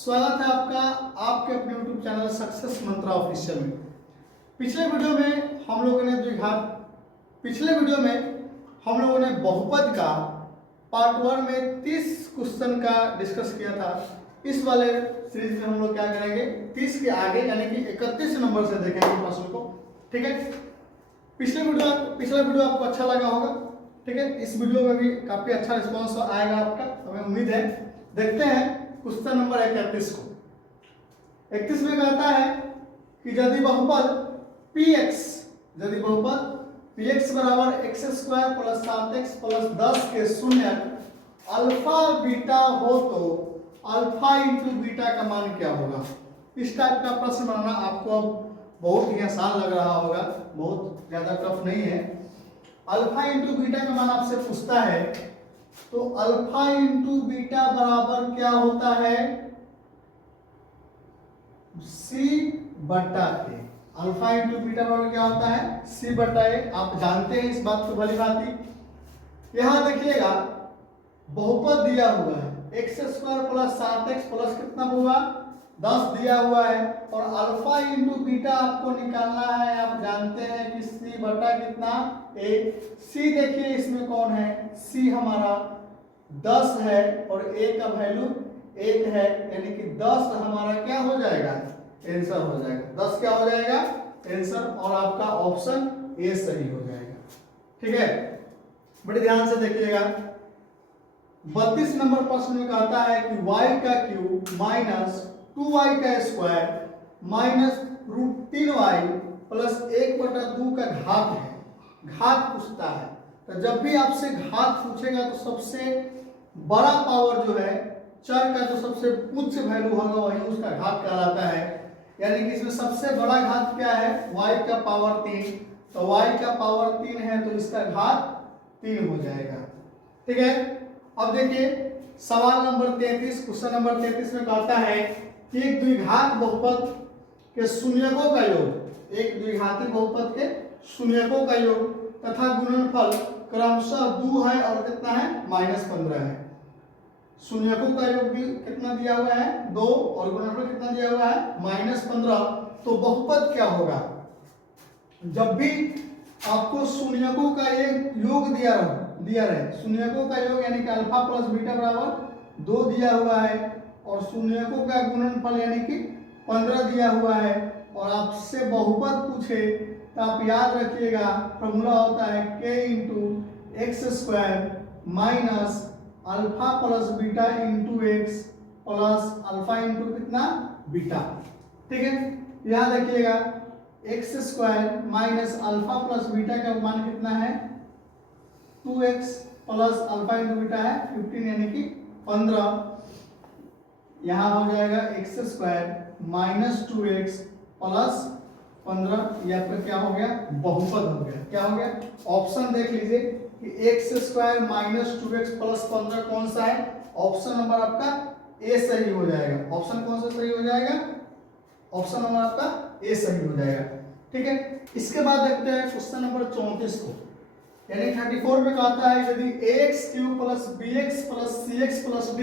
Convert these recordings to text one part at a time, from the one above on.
स्वागत है आपका आपके अपने YouTube चैनल सक्सेस मंत्रा ऑफिशियल में। पिछले वीडियो में हम लोगों ने बहुपद का पार्ट 1 में 30 क्वेश्चन का डिस्कस किया था। इस वाले सीरीज में हम लोग क्या करेंगे, 30 के आगे यानी कि 31 नंबर से देखेंगे प्रश्न को। ठीक है, पिछला वीडियो आपको अच्छा लगा होगा। ठीक है, इस वीडियो में भी काफी अच्छा रिस्पॉन्स आएगा आपका, हमें उम्मीद है। देखते हैं क्वेश्चन नंबर 31 को। 31 में कहता है कि यदि बहुपद px बराबर x square plus 7x plus 10 के शून्य अल्फा बीटा हो तो अल्फा इंटू बीटा का मान क्या होगा। इस टाइप का प्रश्न बनाना आपको अब बहुत ही आसान लग रहा होगा, बहुत ज्यादा टफ नहीं है। अल्फा इंटू बीटा का मान आपसे पूछता है तो अल्फा इंटू बीटा बराबर क्या होता है, सी बटा ए। अल्फा इंटू बीटा बराबर क्या होता है, सी बटा ए। आप जानते हैं इस बात को भली भांति। यहां देखिएगा बहुपद दिया हुआ है x square plus 7x plus कितना हुआ 10 दिया हुआ है, और अल्फा इंटू बीटा आपको निकालना है। आप जानते हैं कि सी बटा कितना ए। सी देखिए इसमें कौन है, सी हमारा 10 है और ए का वैल्यू 1 है, यानी कि 10 हमारा क्या हो जाएगा, आंसर हो जाएगा। 10 क्या हो जाएगा, आंसर, और आपका ऑप्शन ए सही हो जाएगा। ठीक है, बड़े ध्यान से देखिएगा। 32 नंबर प्रश्न में कहता है कि y का क्यूब माइनस 2y का स्क्वायर माइनस √3y प्लस 1/2 का घात है। घात पूछता है, तो जब भी आपसे घात पूछेगा तो सबसे बड़ा पावर जो है, चर का जो सबसे उच्च वैल्यू होगा वही उसका घात कहलाता है। यानी कि इसमें सबसे बड़ा घात क्या है, y का पावर 3। तो y का पावर 3 है तो इसका घात 3 हो जाएगा। ठीक है, अब देखिए सवाल नंबर 33, क्वेश्चन नंबर 33 में कहता है कि एक द्विघात बहुपद के शून्यकों का योग, एक द्विघाती बहुपद के शून्यकों का योग तथा गुणनफल क्रमशः 2 है और कितना है, -15 है। शून्यकों का योग भी कितना दिया हुआ है, 2, और गुणनफल कितना दिया हुआ है, -15। तो बहुपद क्या होगा, जब भी आपको शून्यकों का एक योग दिया रहे, शून्यकों का योग यानी कि अल्फा प्लस बीटा बराबर 2 दिया हुआ है, और शून्यकों का गुणनफल यानी कि 15 दिया हुआ है, और आपसे बहुपद पूछे तो आप याद रखिएगा फॉर्मूला होता है k into x square minus alpha plus beta into x plus alpha into कितना, बीटा। ठीक है, यहाँ देखिएगा x square minus alpha plus beta का मान कितना है, 2x plus alpha into beta है 15 यानी कि 15। यहाँ हो जाएगा x square minus 2x plus 15, या फिर क्या हो गया, बहुपद हो गया। क्या हो गया, ऑप्शन देख लीजिए कि x square minus 2x plus 15 कौन सा है, ऑप्शन नंबर आपका ए सही हो जाएगा। ऑप्शन कौन सा सही हो जाएगा, ऑप्शन नंबर आपका ए सही हो जाएगा। ठीक है, इसके बाद देखते हैं क्वेश्चन नंबर 34 को, यानी 34 में कहता है यदि ax³ plus bx plus cx plus d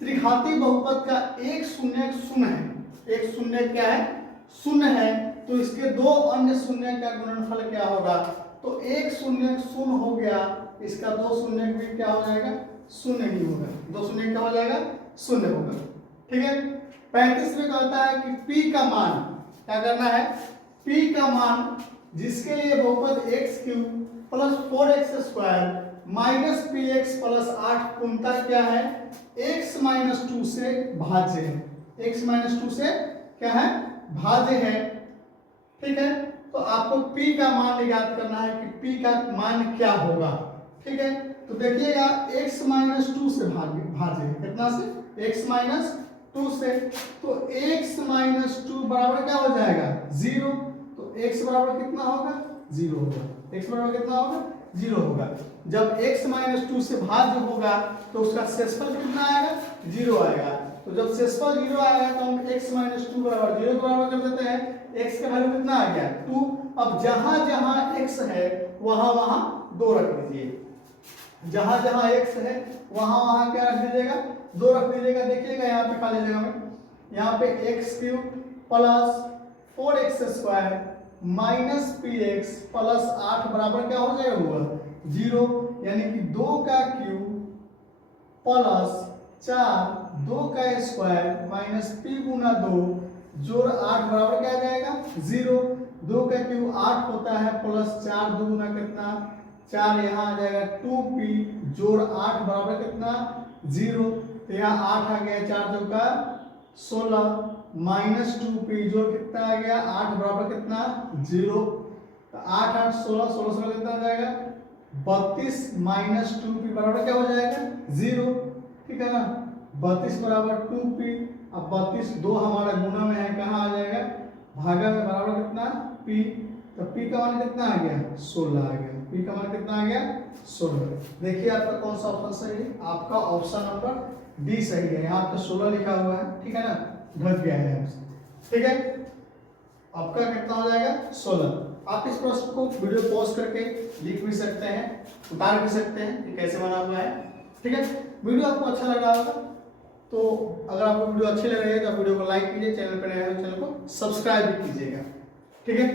त्रिघाती बहुपद का एक शून्य शून्य है, एक शून्य क्या है, शून्य है, तो इसके दो अन्य शून्य का गुणनफल क्या होगा। तो एक शून्य शून्य हो गया, इसका दो शून्य भी क्या हो जाएगा, शून्य ही होगा। दो शून्य क्या हो जाएगा, शून्य होगा। ठीक है, 35 में कहता है कि p का मान क्या करना है, p का मान जिसके लिए बहुपद x³ plus 4x square minus px plus 8 पूर्णतः क्या है, x माइनस 2 से भाज्य है, x माइनस 2 से क्या है, भाज्य है। ठीक है, तो आपको p का मान ज्ञात करना है कि p का मान क्या होगा। ठीक है, तो देखिएगा x माइनस 2 से भाज्य है, कितना से, x माइनस 2 से, तो x माइनस 2 बराबर क्या हो जाएगा, 0। तो x बराबर कितना होगा, 0 होगा। x बराबर कितना होगा, 0 होगा। जब x माइनस 2 से भाज्य होगा तो उसका शेषफल कितना आएगा, 0 आएगा। तो जब शेषफल 0 आएगा तो हम x माइनस 2 बराबर 0 बराबर कर देते हैं। x का वैल्यू कितना आ गया, 2। अब जहां जहां x है वहां वहां 2 रख दीजिए, जहां जहां x है वहां वहां क्या रख दीजिएगा, 2 रख दीजिएगा। देखिएगा यहाँ पे खाली जगह में यहाँ पे x cube plus 4x² minus px plus 8 बराबर क्या हो जाएगा हुआ 0, यानी कि 2 का क्यूब प्लस 4 2 का स्क्वायर माइनस p गुना 2 जोड़ 8 बराबर क्या आ जाएगा 0। 2 का क्यूब 8 होता है प्लस 4 2 गुना कितना 4, यहाँ आ जाएगा 2p जोड़ 8 बराबर कितना 0। तो यहाँ 8 आ गया 4 2 का 16 माइनस 2p जोड़ कितना आ गया 8 बराबर कितना 0। तो 8 8 16 16 16 कितना आ जाएगा 32 माइनस 2p बराबर क्या हो जाएगा 0। ठीक है ना, 32 बराबर 2p। अब 32 दो हमारा गुना में है, कहाँ आ जाएगा भागा में, बराबर कितना p। तो p का मान कितना आ गया 16 आ गया, p का मान कितना आ गया 16। देखिए आपका कौन सा ऑप्शन सही है, आपका ऑप्शन नंबर डी सही है। यहाँ पे 16 लिखा हुआ है, ठीक है ना, ढक गया है हमसे, ठीक है। आपका कितना हो जाएगा 16। आप इस प्रश्न को वीडियो पॉज करके लिख भी सकते हैं, उतार भी सकते हैं कि कैसे बना हुआ है, ठीक है। वीडियो आपको अच्छा लग रहा होगा तो अगर आपको वीडियो अच्छी लग रही है तो वीडियो को लाइक कीजिए, चैनल पर नए हैं तो चैनल को सब्सक्राइब भी कीजिएगा, ठीक है।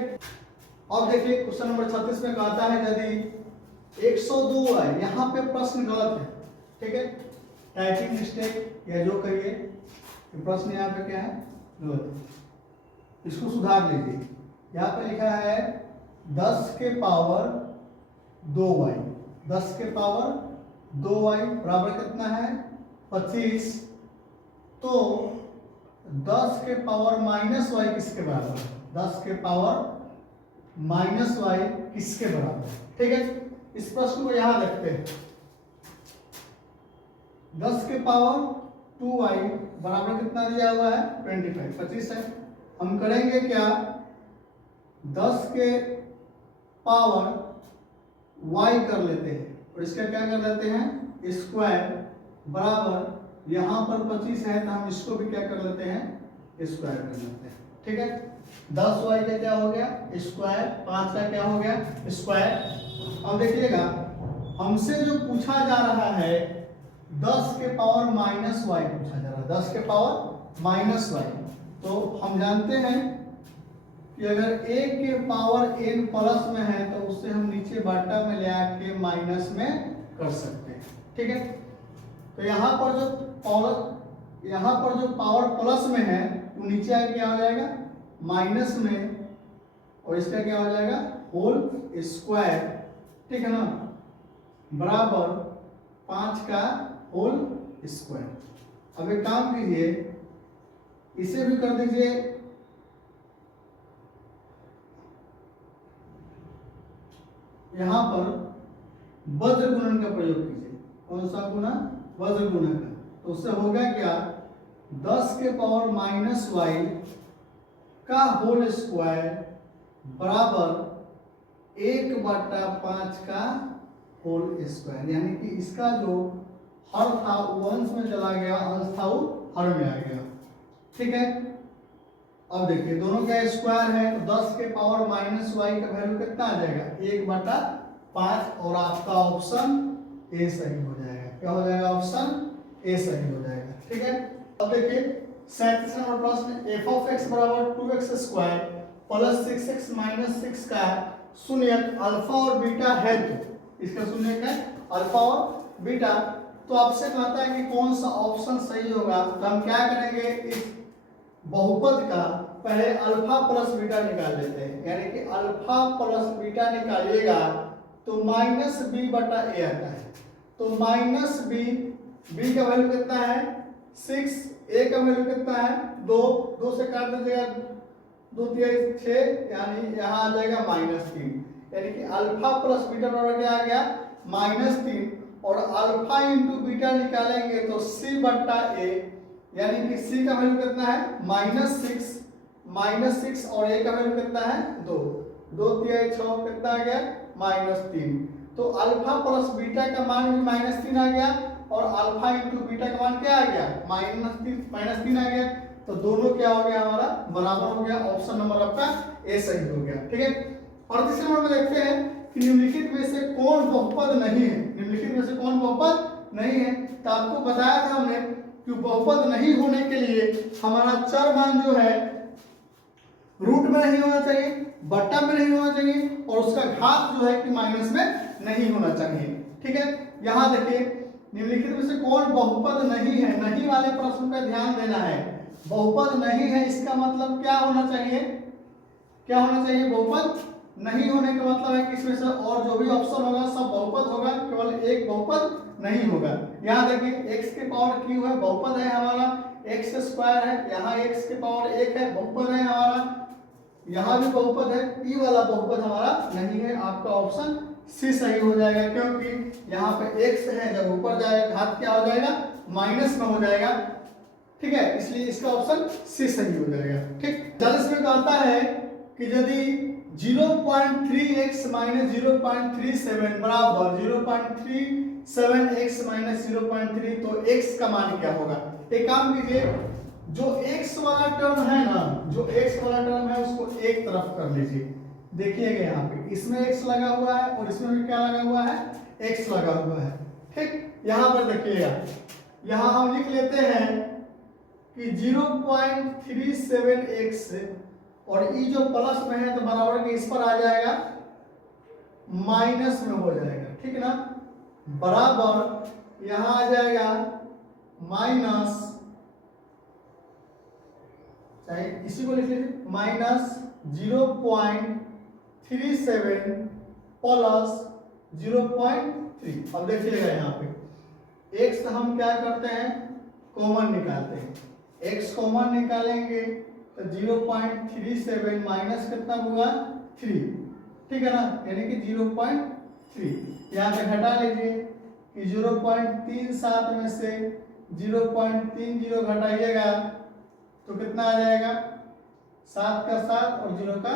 अब देखिए क्वेश्चन नंबर 36 में कहता है यदि 102 है, यहाँ पे प्रश्न गलत है, ठीक है, टाइपिंग मिस्टेक या जो कहिए, प्रश्न यहाँ पे क्या है गलत है, इसको सुधार लीजिए। यहाँ पे लिखा है 10 के पावर 2y, 10 के पावर 2y बराबर कितना है 25। तो 10 के पावर माइनस y किसके बराबर है, 10 के पावर माइनस y किसके बराबर है, ठीक है। इस प्रश्न को यहाँ रखते हैं, 10 के पावर 2y बराबर कितना दिया हुआ है 25, 25 है। हम करेंगे क्या, 10 के पावर y कर लेते हैं और इसका क्या कर देते हैं स्क्वायर बराबर, यहाँ पर 25 है तो हम इसको भी क्या कर लेते हैं स्क्वायर कर लेते हैं, ठीक है। 10y का क्या हो गया स्क्वायर, 5 का क्या हो गया स्क्वायर। अब देखिएगा हमसे जो पूछा जा रहा है 10 के पावर माइनस y पूछा जा रहा है, 10 के पावर माइनस y। तो हम जानते हैं कि अगर a के पावर n प्लस में है तो उससे हम नीचे बाटा में ले आके माइनस में कर सकते हैं, ठीक है। तो यहाँ पर जो पावर प्लस में है वो नीचे आके क्या हो जाएगा माइनस में, और इसका क्या हो जाएगा होल स्क्वायर, ठीक है ना, बराबर 5 का होल स्क्वायर। अब एक काम कीजिए, इसे भी कर दीजिए यहां पर वज्र गुणन का प्रयोग कीजिए। कौन सा गुना वज्र गुणन का, तो उससे होगा क्या 10 के पावर माइनस y का होल स्क्वायर बराबर 1/5 का होल स्क्वायर, यानी कि इसका जो हर था वो अंश में चला गया, अंश था वो हर में आ गया, ठीक है। अब देखिए दोनों का स्क्वायर है तो 10 के पावर माइनस y का वैल्यू कितना आ जाएगा 1/5, और आपका ऑप्शन ए सही हो जाएगा। क्या हो जाएगा ऑप्शन ए सही हो जाएगा, ठीक है। अब देखिए 37 नंबर प्रश्न, f of x बराबर 2x² प्लस 6x माइनस 6 का शून्यक अल्फा और बीटा है, तो इसका शून्यक है अल्फा और बीटा। तो आपसे कहता है कि कौन सा ऑप्शन सही होगा, तो हम क्या करेंगे इस बहुपद का पहले अल्फा प्लस बीटा निकाल लेते हैं, यानी कि अल्फा प्लस बीटा निकालिएगा तो माइनस बी बटा ए आता है। तो माइनस बी, बी का वैल्यू कितना है 6, ए का वैल्यू कितना है 2, 2 से काट दीजिएगा 2 3 6, यानी यहाँ आ जाएगा -3, यानी कि अल्फा प्लस बीटा बराबर क्या आ गया -3, और अल्फा इंटू बीटा निकालेंगे तो सी बटा ए, यानी कि सी का वैल्यू कितना है -6 और ए का वैल्यू कितना है 2, 2 3 6 कितना आ गया -3। तो अल्फा प्लस बीटा का मान भी -3 आ गया और अल्फा इंटू बीटा का मान क्या आ गया -3 आ गया। तो दोनों क्या हो गया हमारा बराबर हो गया, ऑप्शन नंबर आपका ए सही हो गया, ठीक है। और तीसरे नंबर में देखते हैं कि निम्नलिखित में से कौन बहुपद नहीं है, निम्नलिखित में से कौन बहुपद नहीं है। तो आपको बताया था हमने कि बहुपद नहीं होने के लिए हमारा चर मान जो है रूट में नहीं होना चाहिए, बट्टा में नहीं होना चाहिए और उसका घात जो है कि माइनस में नहीं होना चाहिए। ठीक है, यहाँ देखिए निम्नलिखित में से कौन बहुपद नहीं है, नहीं वाले प्रश्न पे ध्यान देना है। बहुपद नहीं है इसका मतलब क्या होना चाहिए, क्या होना चाहिए, बहुपद नहीं होने का मतलब है कि इसमें से और जो भी ऑप्शन होगा सब बहुपद होगा, केवल एक बहुपद नहीं होगा। यहाँ देखिए x के पावर q है, बहुपद है हमारा, x स्क्वायर है, यहाँ x के पावर 1 है, बहुपद है हमारा, यहाँ भी बहुपद है, ई वाला बहुपद हमारा नहीं है। आपका ऑप्शन सी सही हो जाएगा, क्योंकि यहाँ पे x है, जब ऊपर जाएगा घात क्या हो जाएगा, माइनस में हो जाएगा। ठीक है, इसलिए इसका ऑप्शन सी सही हो जाएगा। ठीक, 40 में कहता है कि यदि 0.3x माइनस 0.37 बराबर 0.37x माइनस 0.3 तो x का मान क्या होगा। एक काम कीजिए, जो x वाला टर्म है ना, जो x वाला टर्म है उसको एक तरफ कर लीजिए। देखिएगा यहाँ पे इसमें x लगा हुआ है और इसमें भी क्या लगा हुआ है, x लगा हुआ है। ठीक, यहाँ पर देखिएगा, यहाँ हम लिख लेते हैं कि 0.37x और ई जो प्लस में है तो बराबर के इस पर आ जाएगा, माइनस में हो जाएगा। ठीक ना, बराबर यहाँ आ जाएगा माइनस, चाहे इसी को लिख लीजिए, माइनस 0.37 प्लस 0.3। अब देखिएगा यहाँ पे x हम क्या करते हैं, कॉमन निकालते हैं। x कॉमन निकालेंगे तो 0.37 माइनस कितना हुआ, 3। ठीक है ना, यानी कि 0.3 यहाँ पे घटा लीजिए कि 0.37 में से 0.30 घटाइएगा तो कितना आ जाएगा, 7 का 7 और 0 का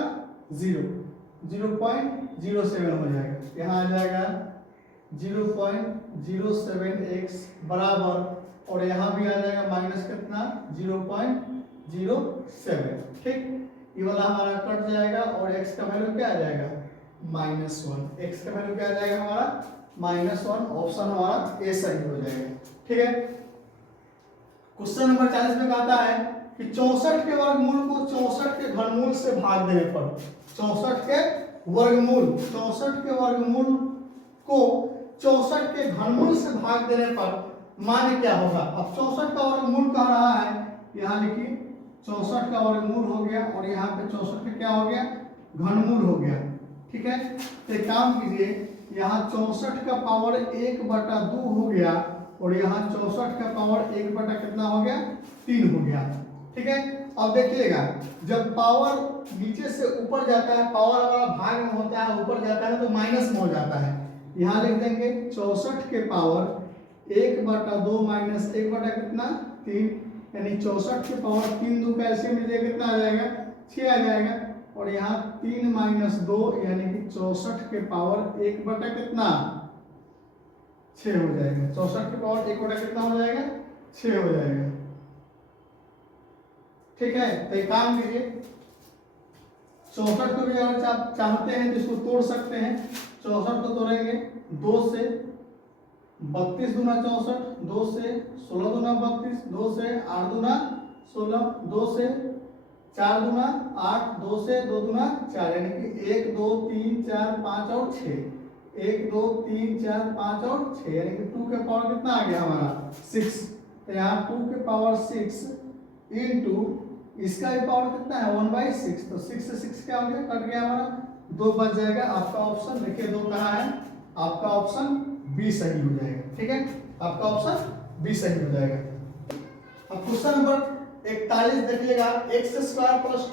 0, 0.07 हो जाएगा। यहाँ आ जाएगा 0.07x बराबर, और यहाँ भी आ जाएगा माइनस कितना, 0.07। ठीक, ये वाला हमारा कट जाएगा और x का वैल्यू क्या आ जाएगा, -1। x का वैल्यू क्या आ जाएगा हमारा, -1। ऑप्शन हमारा ए सही हो जाएगा। ठीक है, क्वेश्चन नंबर 40 में कहता है कि 64 के वर्गमूल को 64 के घनमूल से भाग देने पर, 64 के वर्गमूल को 64 के घनमूल से भाग देने पर मान क्या होगा। अब 64 का वर्गमूल कह रहा है, यहाँ लिखिए 64 का वर्गमूल हो गया और यहाँ पे 64 का क्या हो गया, घनमूल हो गया। ठीक है, तो एक काम कीजिए, यहाँ 64 का पावर 1/2 हो गया और यहाँ 64 का पावर 1 कितना हो गया, 3 हो गया। ठीक है, अब देखिएगा जब पावर नीचे से ऊपर जाता है, पावर हमारा भाग में होता है, ऊपर जाता है तो माइनस में हो जाता है। यहाँ लिख देंगे 64 के पावर 1/2 माइनस 1 कितना, 3, यानी 64 के पावर 3 2 कैसे मिलेगा, कितना आ जाएगा, 6 आ जाएगा। और यहाँ 3 - 2 यानी कि 64 के पावर 1 कितना, 6 हो जाएगा। 64 के पावर 1 कितना हो जाएगा, 6 हो जाएगा। ठीक है, तो एक काम कीजिए, 64 को भी अगर आप चाहते हैं तो इसको तोड़ सकते हैं। 64 को तोड़ेंगे 2 से, 32 दूना 64, 2 से 16 दूना 32, 2 से 8 दूना 16, 2 से 4 दूना 8, 2 से 2 दूना 4, यानी कि 1 2 3 4 5 और 6, 1 2 3 4 5 और 6, यानी कि 2 के पावर कितना आ गया हमारा, 6। तो यहाँ 2 के पावर 6 इंटू इसका भी पावर कितना है, 1/6। तो 6 से 6 क्या हो गया, कट गया हमारा, 2 बच जाएगा। आपका ऑप्शन देखिए 2 कहाँ है, आपका ऑप्शन बी सही हो जाएगा। ठीक है, आपका ऑप्शन बी सही हो जाएगा। अब क्वेश्चन नंबर 41 देखिएगा, x² +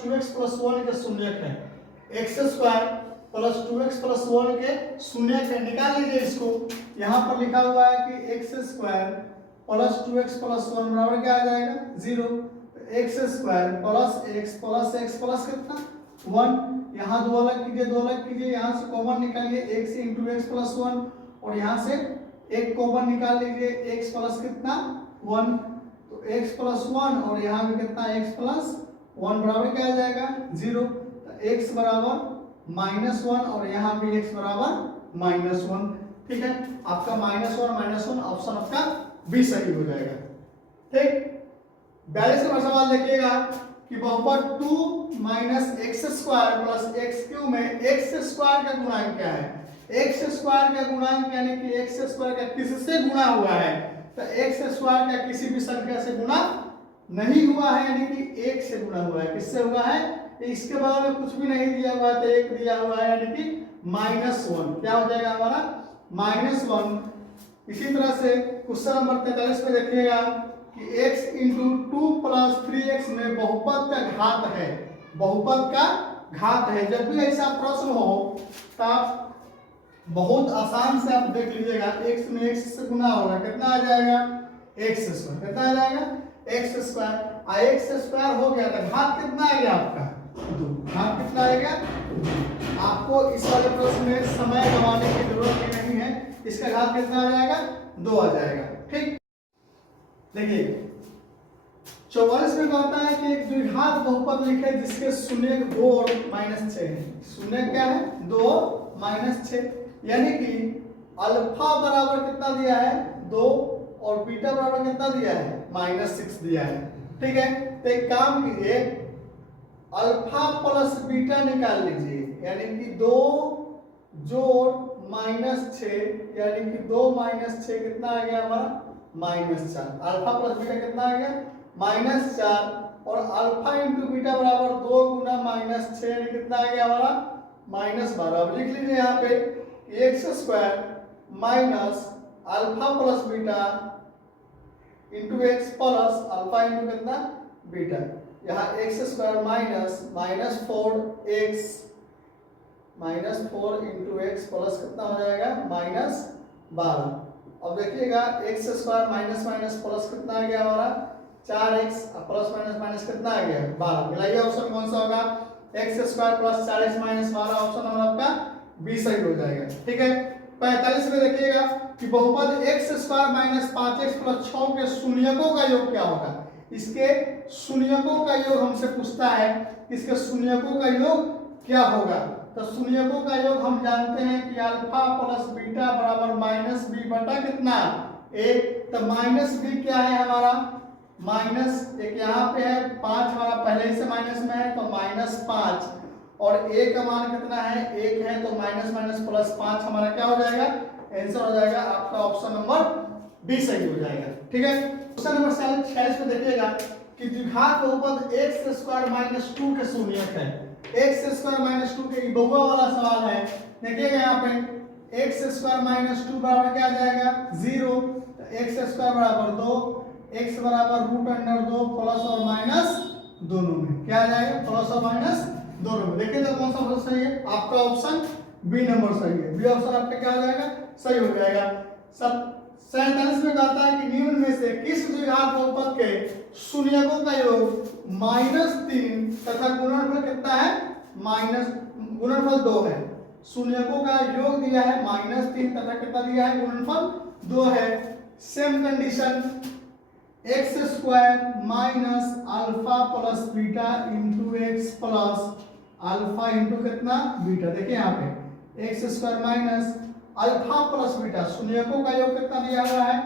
2x + 1 के शून्यक है। x² + 2x + 1 के शून्यक है, निकाल लीजिए इसको। यहाँ पर लिखा हुआ है कि x² + 2x + 1 बराबर क्या आ जाएगा, 0। x² + x प्लस कितना, 1। यहाँ 2 अलग कीजिए, यहाँ से कॉमन निकालिए, x × x + 1, और यहाँ से एक कॉमन निकाल लीजिए, x प्लस कितना, 1। तो x + 1 और यहाँ भी कितना, x + 1 बराबर क्या आ जाएगा, 0। तो x बराबर -1 और यहाँ भी x बराबर -1। ठीक है, आपका -1 ऑप्शन आपका बी सही हो जाएगा। ठीक। 42 नंबर सवाल देखिएगा कि बहुपद 2 minus x square plus x cube में एक्स स्क्वायर का गुणांक क्या है। एक्स स्क्वायर का गुणांक यानी कि एक्स स्क्वायर का किससे गुणा हुआ है, तो एक्स स्क्वायर का किसी भी संख्या से गुणा नहीं हुआ है, यानी कि एक से गुणा हुआ है। किससे हुआ है, इसके बाद में कुछ भी नहीं दिया हुआ है तो एक दिया हुआ है, यानी कि -1 क्या हो जाएगा हमारा -1। इसी तरह से क्वेश्चन नंबर 43 में देखिएगा कि x इंटू 2 प्लस 3x में बहुपद का घात है, बहुपद का घात है। जब भी ऐसा प्रश्न हो तो आप बहुत आसान से आप देख लीजिएगा, x में x से गुना होगा, कितना आ जाएगा x स्क्वायर, कितना आ जाएगा x स्क्वायर। x स्क्वायर हो गया तो घात कितना आ गया आपका 2, घात कितना आएगा। आपको इस वाले प्रश्न में समय गंवाने की जरूरत ही नहीं है, इसका घात कितना आ जाएगा 2 आ जाएगा। ठीक, देखिए 44 में कहता है कि एक द्विघात बहुपद लिखे जिसके शून्य 2 और -6 है। शून्य क्या है 2 -6, यानी कि अल्फा बराबर कितना दिया है 2 और बीटा बराबर कितना दिया है -6 दिया है। ठीक है, तो एक काम कीजिए, अल्फा प्लस बीटा निकाल लीजिए, यानी कि 2 जोड़ -6, यानी कि 2 -6 कितना आ गया हमारा -4। अल्फा प्लस बीटा कितना आ गया -4, और अल्फा इंटू बीटा बराबर 2 गुना -6, यानी कितना आ गया हमारा -12। अब लिख लीजिए यहाँ पे x square minus alpha plus beta into x plus alpha into कितना बीटा। यहाँ x square -4 into x plus कितना हो जाएगा -12। अब देखिएगा x square minus minus plus कितना आ गया हमारा 4x प्लस माइनस माइनस कितना आ गया 12। मिलाइए, ऑप्शन कौन सा होगा x square plus 4x minus 12, option number आपका बी सही हो जाएगा। ठीक है, 45 में देखिएगा कि बहुपद x square minus 5x plus 6 के शून्यकों का योग क्या होगा। इसके शून्यकों का योग हमसे पूछता है, इसके शून्यकों का योग क्या होगा। तो शून्यकों का योग हम जानते हैं कि अल्फा प्लस बीटा बराबर -b बटा कितना a। तो -b क्या है हमारा माइनस, एक यहाँ पे है 5 हमारा पहले ही से माइनस में है तो -5, और a का मान कितना है 1 है, तो माइनस माइनस प्लस 5 हमारा क्या हो जाएगा आंसर हो जाएगा आपका ऑप्शन नंबर बी सही हो जाएगा। ठीक है, क्वेश्चन नंबर 46 में देखिएगा कि द्विघात बहुपद x स्क्वायर माइनस 2 के शून्यक है। x स्क्वायर माइनस 2 के बहुआ वाला सवाल है। देखिएगा यहाँ पे x स्क्वायर माइनस 2 बराबर क्या आ जाएगा 0, तो x स्क्वायर बराबर 2, x बराबर √2 प्लस और माइनस दोनों में क्या आ जाएगा प्लस और माइनस दोनों में। देखिए तो कौन सा ऑप्शन सही है, आपका ऑप्शन बी नंबर सही है। बी ऑप्शन आपका क्या हो जाएगा सही हो जाएगा। 47 में कहता है कि निम्न में से किस द्विघात बहुपद के शून्यकों का योग -3 तथा गुणनफल कितना है गुणनफल 2 है। शून्यकों का योग दिया है -3 तथा कितना दिया है गुणनफल 2 है। Same condition x square minus alpha plus beta into x plus alpha into कितना बीटा। देखिए यहाँ पे x square minus alpha plus beta, शून्यकों का योग कितना दिया हुआ है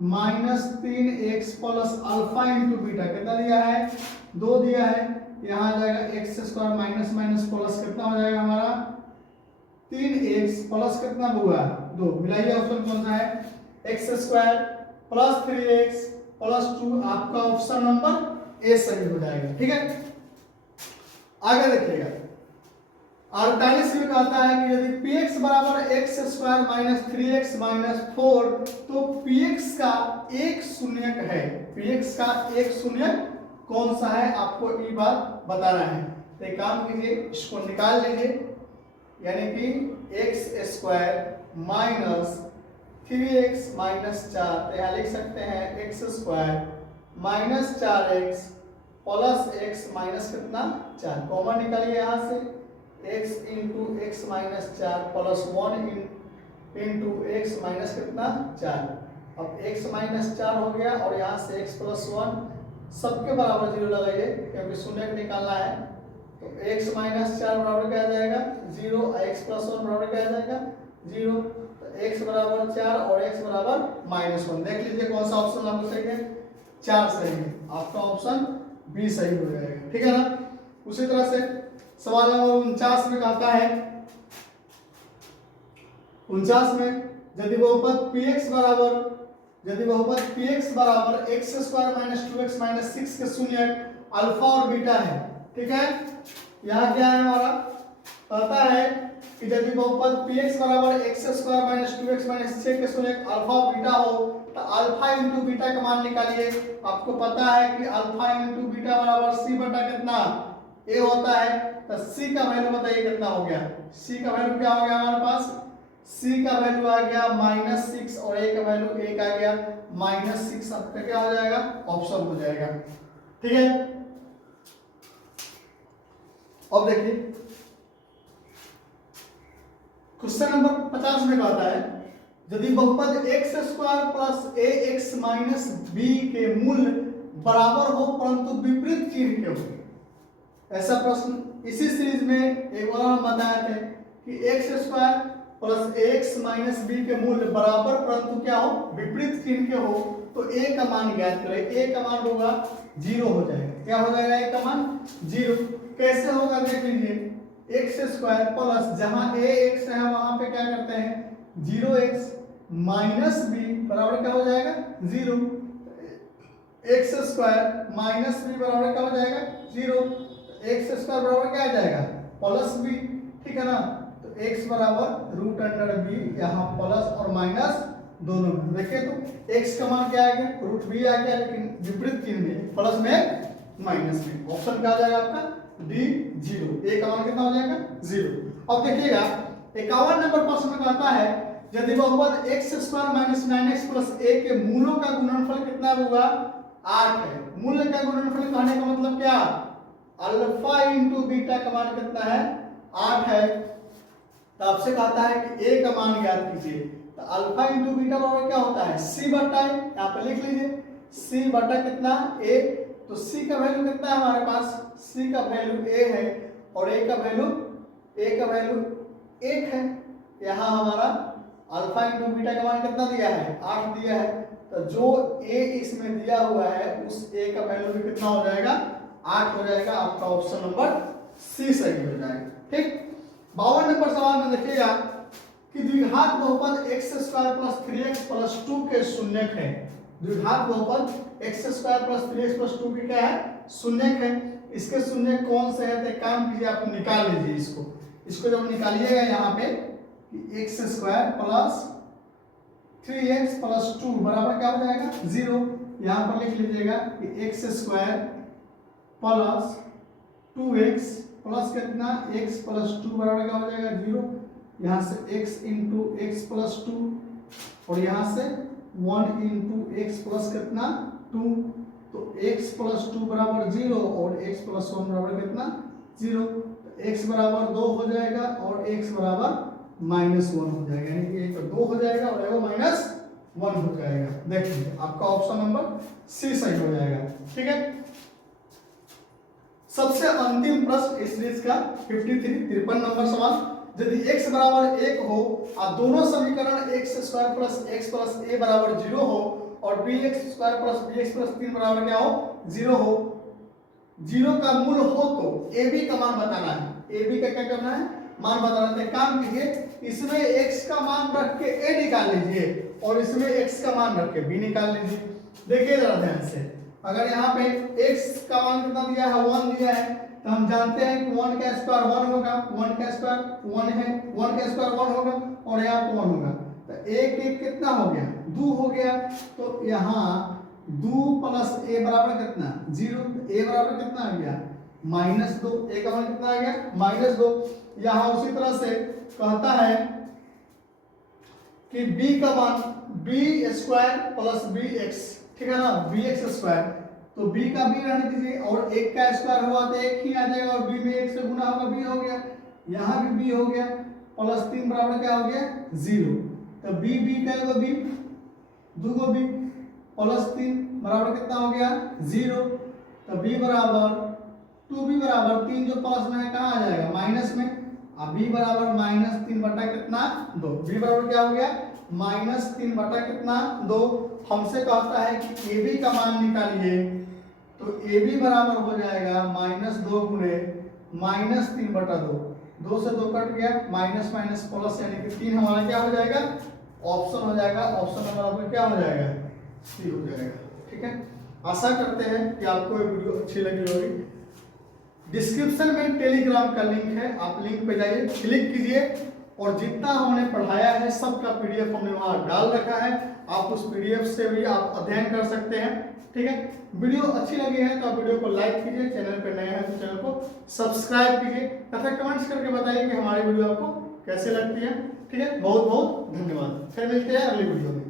-3x plus alpha into beta, कितना दिया है 2 दिया है। यहाँ आ जाएगा x square minus minus plus कितना हो जाएगा हमारा 3x प्लस कितना हुआ 2। मिलाइए, ऑप्शन कौन सा है x square plus 3x plus 2, आपका ऑप्शन नंबर ए सही हो जाएगा। ठीक है, आगे देखिएगा 48 में कहता है कि यदि px बराबर x square minus 3x minus 4, तो px का एक शून्यक है। px का एक शून्यक कौन सा है आपको ये बात बताना है। तो एक काम कीजिए, इसको निकाल लीजिए, यानी कि x square minus 3x minus 4, तो यहाँ लिख सकते हैं x square minus 4x plus x minus कितना 4, कॉमन निकालिए यहाँ से x into x minus 4 plus 1 into x minus कितना 4। अब x माइनस 4 हो गया और यहाँ से x प्लस 1 सबके बराबर 0 लगाइए क्योंकि शून्य निकालना है। तो x माइनस 4 बराबर क्या आ जाएगा 0, x प्लस 1 बराबर क्या आ जाएगा 0। तो x बराबर 4 और x बराबर -1। देख लीजिए कौन सा ऑप्शन आपको सही है। 4 सही है, आपका ऑप्शन बी सही हो जाएगा। ठीक है ना। उसी तरह से सवाल नंबर 49 में कहता है, 49 में यदि बहुपद px बराबर x square minus 2x minus 6 के शून्यक अल्फा और बीटा है। ठीक है, यहाँ क्या है हमारा, कहता है कि यदि बहुपद px बराबर x square minus 2x minus 6 के शून्यक अल्फा और बीटा हो तो अल्फा इंटू बीटा का मान निकालिए। आपको पता है कि अल्फा इंटू बीटा बराबर c बटा कितना a होता है, तो c का वैल्यू बताइए कितना हो गया। c का वैल्यू क्या हो गया हमारे पास, c का वैल्यू आ गया -6 और a का वैल्यू 1 आ गया -6। आपका क्या हो जाएगा, ऑप्शन हो जाएगा। ठीक है, अब देखिए क्वेश्चन नंबर 50 में कहता है, यदि बहुपद एक्स स्क्वायर प्लस ए एक्स माइनस बी के मूल्य बराबर हो परंतु विपरीत चिन्ह के हो। ऐसा प्रश्न इसी सीरीज में एक बार हम बताए थे कि x square plus x minus b के मूल्य बराबर परंतु क्या हो, विपरीत चिन्ह के हो, तो ए का मान ज्ञात करें। ए का मान होगा 0 हो जाएगा। क्या हो जाएगा, ए का मान 0। कैसे होगा देख लीजिए, एक्स स्क्वायर प्लस जहां ए एक्स है वहां पे क्या करते हैं 0x माइनस बी बराबर क्या हो जाएगा 0। एक्स स्क्वायर माइनस बी बराबर क्या हो जाएगा 0। एक्स स्क्वायर बराबर क्या आ जाएगा प्लस बी। ठीक है ना, तो x बराबर रूट अंडर बी, यहाँ प्लस और माइनस दोनों। देखिए तो x का मान क्या आ गया, रूट बी आ गया, लेकिन विपरीत चिन्ह में, प्लस में माइनस में। ऑप्शन क्या आ जाएगा आपका डी 0। ए का मान कितना हो जाएगा 0। अब देखिएगा 51 नंबर प्रश्न में कहता है, यदि बहुपद x square minus 9x plus a के मूलों का गुणनफल कितना होगा 8 है। मूल्य का गुणनफल कहने का मतलब क्या, अल्फा इंटू बीटा का मान कितना है 8 है। तो आपसे कहता है कि ए का मान ज्ञात कीजिए। तो अल्फा इंटू बीटा बराबर क्या होता है सी बटा ए। यहाँ पे लिख लीजिए सी बटा कितना ए। तो सी का वैल्यू कितना है हमारे पास, सी का वैल्यू ए है और ए का वैल्यू 1 है। यहाँ हमारा अल्फा इंटू बीटा का मान कितना दिया है 8 दिया है। तो जो ए इसमें दिया हुआ है उस ए का वैल्यू भी कितना हो जाएगा 8 हो जाएगा। आपका ऑप्शन नंबर सी सही हो जाएगा। ठीक, 52 नंबर सवाल में देखिएगा कि द्विघात बहुपद x square plus 3x plus 2 के शून्यक है। द्विघात बहुपद x square plus 3x plus 2 की क्या है शून्यक है। इसके शून्यक कौन से है, तो काम कीजिए आप निकाल लीजिए इसको जब निकालिएगा यहाँ पे कि x square plus 3x plus 2 बराबर क्या हो जाएगा 0। यहाँ पर लिख लीजिएगा कि x square plus 2x plus कितना x प्लस 2 बराबर क्या हो जाएगा 0। यहाँ से x इंटू एक्स प्लस 2 और यहाँ से 1 इंटू एक्स प्लस कितना 2। तो x प्लस 2 बराबर 0 और x प्लस 1 बराबर कितना 0। तो x बराबर 2 हो जाएगा और x बराबर -1 हो जाएगा, यानी कि एक 2 हो जाएगा और एक -1 हो जाएगा। देखिए आपका ऑप्शन नंबर सी सही हो जाएगा। ठीक है, सबसे अंतिम प्रश्न इस सीरीज का 53 नंबर सवाल, यदि x बराबर 1 हो और दोनों समीकरण x square plus x plus a बराबर 0 हो और bx square plus bx plus 3 बराबर क्या हो 0 हो, 0 का मूल हो तो ab का मान बताना है। ab का क्या करना है मान बताना है। काम कीजिए इसमें x का मान रख के a निकाल लीजिए और इसमें x का मान रख के b निकाल लीजिए। देखिए जरा ध्यान से, अगर यहाँ पे x का मान कितना दिया है 1 दिया है, तो हम जानते हैं कि 1 का स्क्वायर 1 होगा, 1 का स्क्वायर 1 है, 1 का स्क्वायर 1 होगा और यहाँ पे 1 होगा। तो 1 1 कितना हो गया 2 हो गया। तो यहाँ 2 प्लस a बराबर कितना 0। a बराबर कितना आ गया -2। a का मान कितना आ गया -2। यहाँ उसी तरह से कहता है कि b का मान b स्क्वायर प्लस bx। ठीक है ना, bx स्क्वायर, तो b का b रहने दीजिए और 1 का स्क्वायर हुआ तो 1 ही आ जाएगा और b में 1 से गुना होगा b हो गया, यहाँ भी b हो गया, प्लस 3 बराबर क्या हो गया 0। तो b क्या होगा b 2 को b प्लस 3 बराबर कितना हो गया 0। तो b बराबर 2b बराबर 3 जो प्लस में है कहाँ आ जाएगा माइनस में, अब b बराबर माइनस 3 बटा कितना 2, b बराबर क्या हो गया माइनस 3 बटा कितना 2। हमसे कहता है कि ए बी का मान निकालिए, तो ए बी बराबर हो जाएगा माइनस 2 गुणे माइनस 3 बटा 2, 2 से 2 कट गया, माइनस माइनस प्लस यानी कि 3 हमारा क्या हो जाएगा ऑप्शन हो जाएगा, ऑप्शन नंबर आपका क्या हो जाएगा सी हो जाएगा। ठीक है, आशा करते हैं कि आपको ये वीडियो अच्छी लगी होगी। डिस्क्रिप्शन में टेलीग्राम का लिंक है, आप लिंक पे जाइए, क्लिक कीजिए और जितना हमने पढ़ाया है सबका पीडीएफ हमने वहां डाल रखा है, आप उस पीडीएफ से भी आप अध्ययन कर सकते हैं। ठीक है, वीडियो अच्छी लगी है तो आप वीडियो को लाइक कीजिए, चैनल पर नए हैं तो चैनल को सब्सक्राइब कीजिए तथा कमेंट्स करके बताइए कि हमारी वीडियो आपको कैसे लगती है। ठीक है, बहुत बहुत धन्यवाद, फिर मिलते हैं अगली वीडियो में।